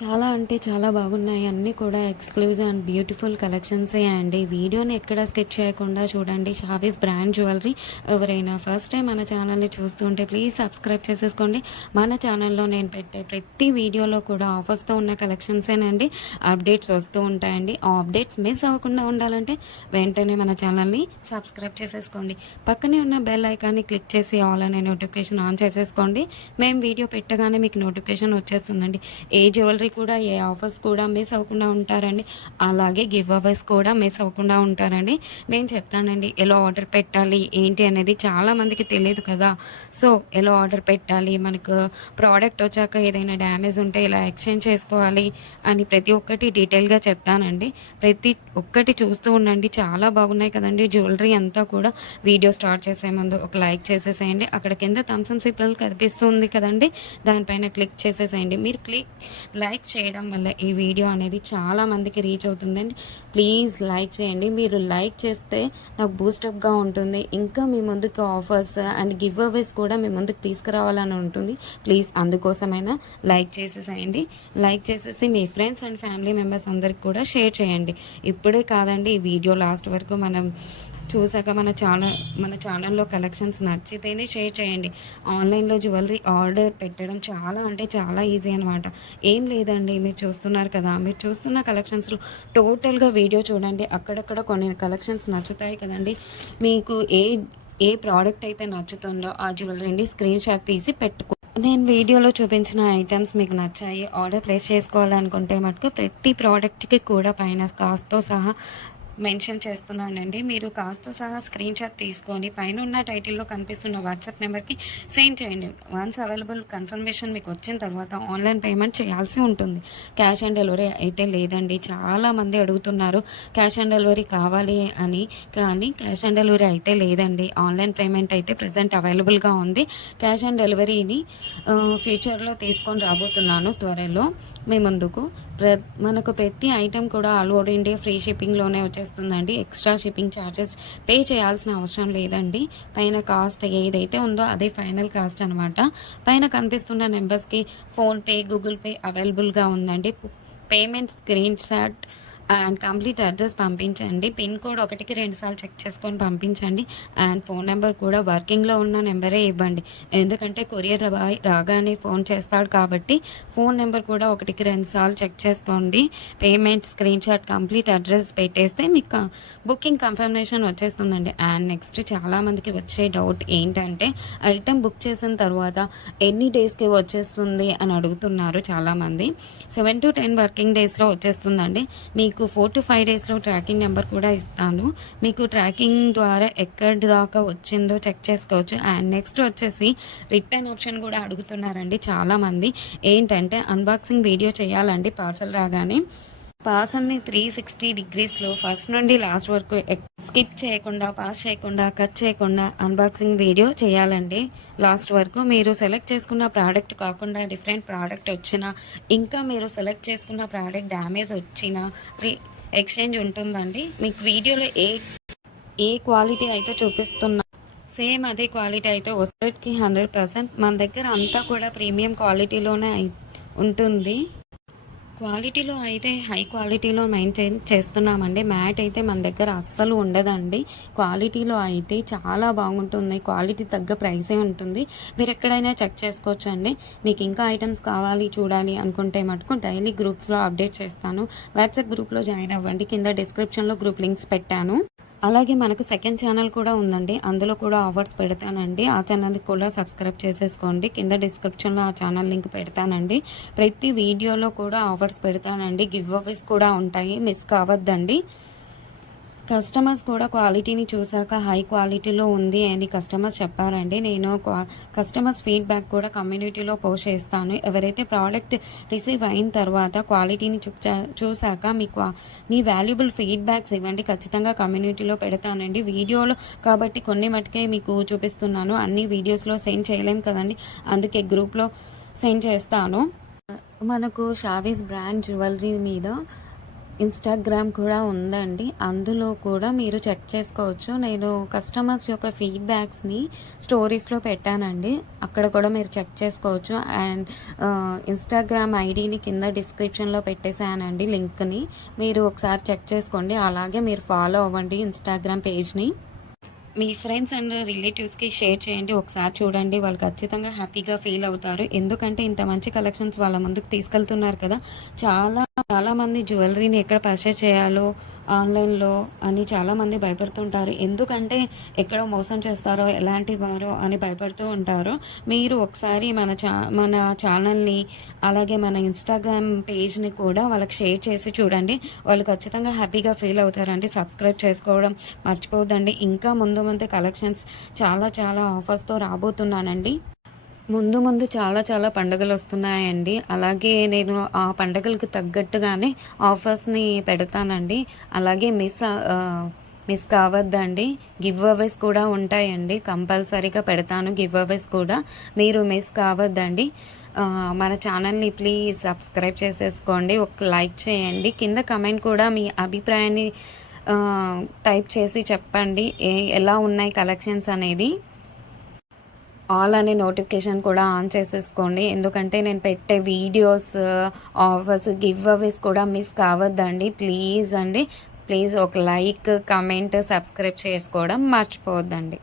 చాలా అంటే చాలా బాగున్నాయి. అన్నీ కూడా ఎక్స్‌క్లూజివ్ అండ్ బ్యూటిఫుల్ కలెక్షన్సే అండి. వీడియోని ఎక్కడ స్కిప్ చేయకుండా చూడండి. Shavis brand jewellery. ఎవరైనా ఫస్ట్ టైం మన ఛానల్‌ని చూస్తుంటే ప్లీజ్ సబ్స్క్రైబ్ చేసేసుకోండి. మన ఛానల్‌లో నేను పెట్టే ప్రతి వీడియోలో కూడా ఆఫర్స్‌తో ఉన్న కలెక్షన్సేనండి అప్డేట్స్ వస్తూ ఉంటాయండి. ఆ అప్డేట్స్ మిస్ అవ్వకుండా ఉండాలంటే వెంటనే మన ఛానల్‌ని సబ్స్క్రైబ్ చేసేసుకోండి. పక్కనే ఉన్న బెల్ ఐకాన్ని క్లిక్ చేసి ఆల్ అనే నోటిఫికేషన్ ఆన్ చేసేసుకోండి. మేము వీడియో పెట్టగానే మీకు నోటిఫికేషన్ వచ్చేస్తుందండి. ఏ జ్యువెలరీ కూడా ఏ ఆఫర్స్ కూడా మిస్ అవ్వకుండా ఉంటారండి. అలాగే గివ్ అవేస్ కూడా మిస్ అవ్వకుండా ఉంటారండి. నేను చెప్తానండి ఎలా ఆర్డర్ పెట్టాలి ఏంటి అనేది చాలామందికి తెలియదు కదా. సో ఎలా ఆర్డర్ పెట్టాలి, మనకు ప్రోడక్ట్ వచ్చాక ఏదైనా డ్యామేజ్ ఉంటే ఎలా ఎక్స్చేంజ్ చేసుకోవాలి అని ప్రతి ఒక్కటి డీటెయిల్గా చెప్తానండి. ప్రతి ఒక్కటి చూస్తూ ఉండండి. చాలా బాగున్నాయి కదండి జ్యువెలరీ అంతా కూడా. వీడియో స్టార్ట్ చేసే ముందు ఒక లైక్ చేసేసేయండి. అక్కడ కింద థమ్స్ అప్ సింబల్ కనిపిస్తుంది కదండి, దానిపైన క్లిక్ చేసేసేయండి. మీరు లైక్ చేయడం వల్ల ఈ వీడియో అనేది చాలా మందికి రీచ్ అవుతుందండి. ప్లీజ్ లైక్ చేయండి. మీరు లైక్ చేస్తే నాకు బూస్టప్గా ఉంటుంది. ఇంకా మీ ముందుకు ఆఫర్స్ అండ్ గివ్ అవేస్ కూడా మీ ముందుకు తీసుకురావాలని ఉంటుంది. ప్లీజ్ అందుకోసమైనా లైక్ చేసేసేయండి. లైక్ చేసేసి మీ ఫ్రెండ్స్ అండ్ ఫ్యామిలీ మెంబర్స్ అందరికి కూడా షేర్ చేయండి. ఇప్పుడే కాదండి, ఈ వీడియో లాస్ట్ వరకు మనం చూసాక మన ఛానల్లో కలెక్షన్స్ నచ్చితేనే షేర్ చేయండి. ఆన్లైన్లో జ్యువెలరీ ఆర్డర్ పెట్టడం చాలా అంటే చాలా ఈజీ అనమాట. ఏం లేదండి, మీరు చూస్తున్నారు కదా, మీరు చూస్తున్న కలెక్షన్స్లో టోటల్గా వీడియో చూడండి. అక్కడక్కడ కొన్ని కలెక్షన్స్ నచ్చుతాయి కదండి. మీకు ఏ ప్రోడక్ట్ అయితే నచ్చుతుందో ఆ జ్యువెలరీని స్క్రీన్ షాట్ తీసి పెట్టుకో. నేను వీడియోలో చూపించిన ఐటమ్స్ మీకు నచ్చాయి, ఆర్డర్ ప్లేస్ చేసుకోవాలనుకుంటే మటుకు ప్రతి ప్రోడక్ట్కి కూడా పైన కాస్ట్తో సహా మెన్షన్ చేస్తున్నానండి. మీరు కాస్ట్తో సహా స్క్రీన్ షాట్ తీసుకొని పైన ఉన్న టైటిల్లో కనిపిస్తున్న వాట్సాప్ నెంబర్కి సెండ్ చేయండి. వన్స్ అవైలబుల్ కన్ఫర్మేషన్ మీకు వచ్చిన తర్వాత ఆన్లైన్ పేమెంట్ చేయాల్సి ఉంటుంది. క్యాష్ ఆన్ డెలివరీ అయితే లేదండి. చాలామంది అడుగుతున్నారు క్యాష్ ఆన్ డెలివరీ కావాలి అని, కానీ క్యాష్ ఆన్ డెలివరీ అయితే లేదండి. ఆన్లైన్ పేమెంట్ అయితే ప్రజెంట్ అవైలబుల్గా ఉంది. క్యాష్ ఆన్ డెలివరీని ఫ్యూచర్లో తీసుకొని రాబోతున్నాను త్వరలో మీ ముందుకు. మనకు ప్రతి ఐటెం కూడా ఆల్ ఓవర్ ఇండియా ఫ్రీ షిప్పింగ్లోనే వచ్చేస్తుందండి. ఎక్స్ట్రా షిప్పింగ్ ఛార్జెస్ పే చేయాల్సిన అవసరం లేదండి. పైన కాస్ట్ ఏదైతే ఉందో అదే ఫైనల్ కాస్ట్ అనమాట. పైన కనిపిస్తున్న నెంబర్స్కి ఫోన్పే, గూగుల్ పే అవైలబుల్గా ఉందండి. Payment screen shot and complete address పంపించండి. పిన్ కోడ్ 1కి 2 సార్లు చెక్ చేసుకొని పంపించండి. అండ్ ఫోన్ నెంబర్ కూడా వర్కింగ్లో ఉన్న నెంబరే ఇవ్వండి. ఎందుకంటే కొరియర్ బాయ్ రాగానే ఫోన్ చేస్తాడు కాబట్టి ఫోన్ నెంబర్ కూడా 1కి 2 సార్లు చెక్ చేసుకోండి. Payment screen shot complete address పెట్టేస్తే మీకు బుకింగ్ కన్ఫర్మేషన్ వచ్చేస్తుందండి. అండ్ నెక్స్ట్ చాలామందికి వచ్చే డౌట్ ఏంటంటే ఐటెం బుక్ చేసిన తర్వాత ఎన్ని డేస్కి వచ్చేస్తుంది అని అడుగుతున్నారు చాలామంది. 7 to 10 వర్కింగ్ డేస్లో వచ్చేస్తుందండి. మీకు 4 to 5 డేస్లో ట్రాకింగ్ నెంబర్ కూడా ఇస్తాను. మీకు ట్రాకింగ్ ద్వారా ఎక్కడి దాకా వచ్చిందో చెక్ చేసుకోవచ్చు. అండ్ నెక్స్ట్ వచ్చేసి రిటర్న్ ఆప్షన్ కూడా అడుగుతున్నారండి చాలామంది. ఏంటంటే అన్బాక్సింగ్ వీడియో చేయాలండి పార్సల్ రాగానే. పార్సల్ని 360 డిగ్రీస్లో ఫస్ట్ నుండి లాస్ట్ వరకు స్కిప్ చేయకుండా, పాస్ చేయకుండా, కట్ చేయకుండా అన్బాక్సింగ్ వీడియో చేయాలండి లాస్ట్ వరకు. మీరు సెలెక్ట్ చేసుకున్న ప్రోడక్ట్ కాకుండా డిఫరెంట్ ప్రోడక్ట్ వచ్చినా, ఇంకా మీరు సెలెక్ట్ చేసుకున్న ప్రోడక్ట్ డ్యామేజ్ వచ్చినా ఎక్స్చేంజ్ ఉంటుందండి. మీకు వీడియోలో ఏ క్వాలిటీ అయితే చూపిస్తున్నా సేమ్ అదే క్వాలిటీ అయితే వస్తుందికి 100%. మన దగ్గర అంతా కూడా ప్రీమియం క్వాలిటీలోనే ఉంటుంది. క్వాలిటీలో అయితే హై క్వాలిటీలో మెయింటైన్ చేస్తున్నామండి. మ్యాట్ అయితే మన దగ్గర అస్సలు ఉండదండి. క్వాలిటీలో అయితే చాలా బాగుంటుంది. క్వాలిటీ తగ్గ ప్రైసే ఉంటుంది. మీరు ఎక్కడైనా చెక్ చేసుకోవచ్చు అండి. మీకు ఇంకా ఐటమ్స్ కావాలి చూడాలి అనుకుంటే మటుకు డైలీ గ్రూప్స్లో అప్డేట్ చేస్తాను. వాట్సాప్ గ్రూప్లో జాయిన్ అవ్వండి. కింద డిస్క్రిప్షన్లో గ్రూప్ లింక్స్ పెట్టాను. అలాగే మనకు సెకండ్ ఛానల్ కూడా ఉందండి. అందులో కూడా ఆఫర్స్ పెడతానండి. ఆ ఛానల్కి కూడా సబ్స్క్రైబ్ చేసేసుకోండి. కింద డిస్క్రిప్షన్లో ఆ ఛానల్ లింక్ పెడతానండి. ప్రతి వీడియోలో కూడా ఆఫర్స్ పెడతానండి. గివ్ అవేస్ కూడా ఉంటాయి, మిస్ కావద్దండి. కస్టమర్స్ కూడా క్వాలిటీని చూసాక హై క్వాలిటీలో ఉంది అని కస్టమర్స్ చెప్పారండి. నేను కస్టమర్స్ ఫీడ్బ్యాక్ కూడా కమ్యూనిటీలో పోస్ట్ చేస్తాను. ఎవరైతే ప్రోడక్ట్ రిసీవ్ అయిన తర్వాత క్వాలిటీని చూసాక మీ వాల్యుబుల్ ఫీడ్బ్యాక్స్ ఇవ్వండి. ఖచ్చితంగా కమ్యూనిటీలో పెడతానండి. వీడియోలో కాబట్టి కొన్ని మటుకే మీకు చూపిస్తున్నాను. అన్ని వీడియోస్లో సెండ్ చేయలేం కదండి, అందుకే గ్రూప్లో సెండ్ చేస్తాను. మనకు షావీస్ బ్రాండ్ జ్యువెలరీ మీద ఇన్‌స్టాగ్రామ్ కూడా ఉందండి. అందులో కూడా మీరు చెక్ చేసుకోవచ్చు. నేను కస్టమర్స్ యొక్క ఫీడ్‌బ్యాక్స్‌ని స్టోరీస్‌లో పెట్టానండి. అక్కడ కూడా మీరు చెక్ చేసుకోవచ్చు. అండ్ ఇన్‌స్టాగ్రామ్ ఐడీని కింద డిస్క్రిప్షన్‌లో పెట్టేసానండి లింక్‌ని. మీరు ఒకసారి చెక్ చేసుకోండి. అలాగే మీరు ఫాలో అవ్వండి ఇన్‌స్టాగ్రామ్ పేజ్‌ని. మీ ఫ్రెండ్స్ అండ్ రిలేటివ్స్‌కి షేర్ చేయండి. ఒకసారి చూడండి. వాళ్ళు ఖచ్చితంగా హ్యాపీగా ఫీల్ అవుతారు. ఎందుకంటే ఇంత మంచి కలెక్షన్స్ వాళ్ళ ముందుకు తీసుకెళ్తున్నారు కదా! చాలా చాలామంది జ్యువెలరీని ఎక్కడ పర్చేస్ చేయాలో ఆన్‌లైన్‌లో అని చాలామంది భయపడుతుంటారు. ఎందుకంటే ఎక్కడ మోసం చేస్తారో, ఎలాంటి వారో అని భయపడుతూ ఉంటారు. మీరు ఒకసారి మన ఛానల్‌ని అలాగే మన ఇన్‌స్టాగ్రామ్ పేజ్‌ని కూడా వాళ్ళకి షేర్ చేసి చూడండి. వాళ్ళు ఖచ్చితంగా హ్యాపీగా ఫీల్ అవుతారండి. సబ్స్క్రైబ్ చేసుకోవడం మర్చిపోవద్దండి. ఇంకా ముందు ముందు కలెక్షన్స్ చాలా చాలా ఆఫర్స్‌తో రాబోతున్నానండి. ముందు చాలా చాలా పండుగలొస్తున్నాయండి. అలాగే నేను ఆ పండగలకు తగ్గట్టుగానే ఆఫర్స్‌ని పెడతానండి. అలాగే మిస్ కావద్దండి. గివ్ అవేస్ కూడా ఉంటాయండి. కంపల్సరీగా పెడతాను గివ్ అవేస్ కూడా. మీరు మిస్ కావద్దండి. మన ఛానల్‌ని ప్లీజ్ సబ్స్క్రైబ్ చేసేసుకోండి. ఒక లైక్ చేయండి. కింద కమెంట్ కూడా మీ అభిప్రాయాన్ని టైప్ చేసి చెప్పండి. ఎలా ఉన్నాయి కలెక్షన్స్ అనేది. ఆల్ అనే నోటిఫికేషన్ కూడా ఆన్ చేసేసుకోండి. ఎందుకంటే నేను పెట్టే వీడియోస్, ఆఫర్స్, గివ్ అవేస్ కూడా మిస్ కావద్దండి. ప్లీజ్ అండి. ప్లీజ్ ఒక లైక్, కమెంట్, సబ్స్క్రైబ్ చేసుకోవడం మర్చిపోవద్దండి.